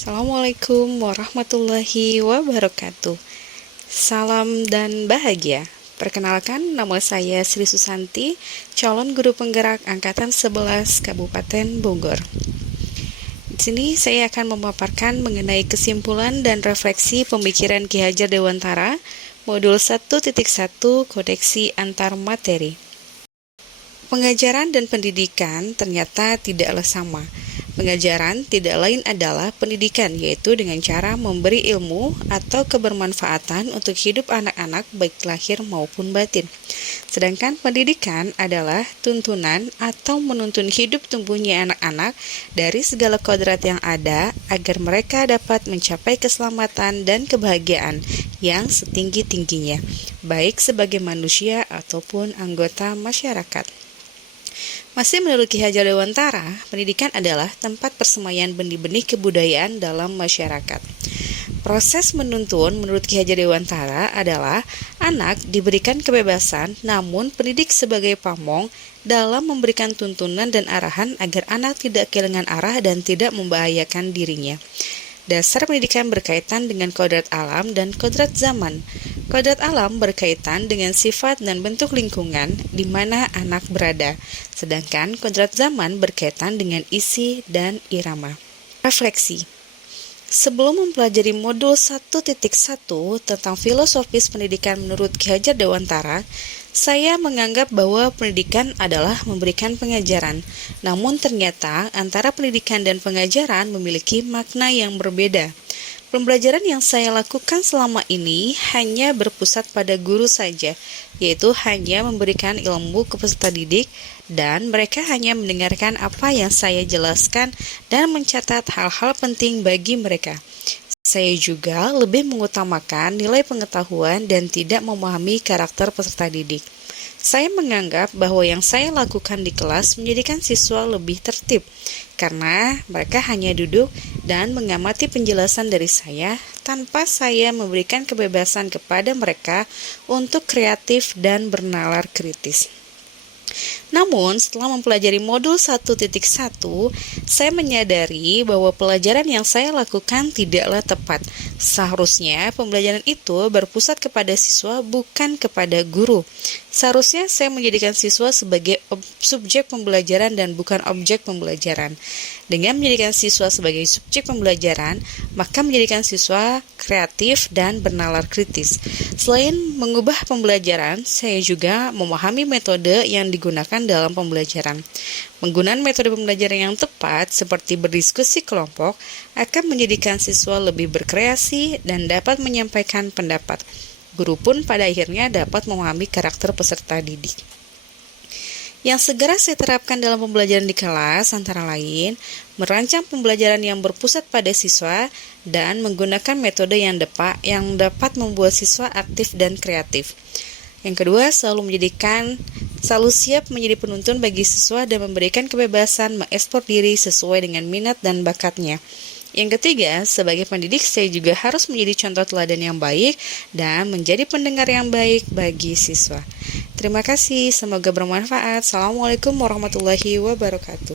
Assalamualaikum warahmatullahi wabarakatuh. Salam dan bahagia. Perkenalkan, nama saya Sri Susanti, calon guru penggerak angkatan 11 Kabupaten Bogor. Di sini saya akan memaparkan mengenai kesimpulan dan refleksi pemikiran Ki Hajar Dewantara, modul 1.1 Kodeksi Antar Materi. Pengajaran dan pendidikan ternyata tidaklah sama. Pengajaran tidak lain adalah pendidikan, yaitu dengan cara memberi ilmu atau kebermanfaatan untuk hidup anak-anak baik lahir maupun batin. Sedangkan pendidikan adalah tuntunan atau menuntun hidup tumbuhnya anak-anak dari segala kodrat yang ada agar mereka dapat mencapai keselamatan dan kebahagiaan yang setinggi-tingginya, baik sebagai manusia ataupun anggota masyarakat. Masih menurut Ki Hajar Dewantara, pendidikan adalah tempat persemaian benih-benih kebudayaan dalam masyarakat. Proses menuntun menurut Ki Hajar Dewantara adalah anak diberikan kebebasan, namun pendidik sebagai pamong dalam memberikan tuntunan dan arahan agar anak tidak kehilangan arah dan tidak membahayakan dirinya. Dasar pendidikan berkaitan dengan kodrat alam dan kodrat zaman. Kodrat alam berkaitan dengan sifat dan bentuk lingkungan di mana anak berada, sedangkan kodrat zaman berkaitan dengan isi dan irama. Refleksi. Sebelum mempelajari modul 1.1 tentang filosofis pendidikan menurut Ki Hajar Dewantara, saya menganggap bahwa pendidikan adalah memberikan pengajaran. Namun ternyata antara pendidikan dan pengajaran memiliki makna yang berbeda. Pembelajaran yang saya lakukan selama ini hanya berpusat pada guru saja, yaitu hanya memberikan ilmu ke peserta didik dan mereka hanya mendengarkan apa yang saya jelaskan dan mencatat hal-hal penting bagi mereka. Saya juga lebih mengutamakan nilai pengetahuan dan tidak memahami karakter peserta didik. Saya menganggap bahwa yang saya lakukan di kelas menjadikan siswa lebih tertib, karena mereka hanya duduk dan mengamati penjelasan dari saya tanpa saya memberikan kebebasan kepada mereka untuk kreatif dan bernalar kritis. Namun, setelah mempelajari modul 1.1, saya menyadari bahwa pelajaran yang saya lakukan tidaklah tepat. Seharusnya pembelajaran itu berpusat kepada siswa, bukan kepada guru. Seharusnya saya menjadikan siswa sebagai subjek pembelajaran dan bukan objek pembelajaran. Dengan menjadikan siswa sebagai subjek pembelajaran, maka menjadikan siswa kreatif dan bernalar kritis. Selain mengubah pembelajaran, saya juga memahami metode yang digunakan dalam pembelajaran. Penggunaan metode pembelajaran yang tepat seperti berdiskusi kelompok akan menjadikan siswa lebih berkreasi dan dapat menyampaikan pendapat. Guru pun pada akhirnya dapat memahami karakter peserta didik. Yang segera saya terapkan dalam pembelajaran di kelas antara lain merancang pembelajaran yang berpusat pada siswa dan menggunakan metode yang dapat membuat siswa aktif dan kreatif. Yang kedua, selalu siap menjadi penuntun bagi siswa dan memberikan kebebasan mengekspor diri sesuai dengan minat dan bakatnya. Yang ketiga, sebagai pendidik saya juga harus menjadi contoh teladan yang baik dan menjadi pendengar yang baik bagi siswa. Terima kasih, semoga bermanfaat. Assalamualaikum warahmatullahi wabarakatuh.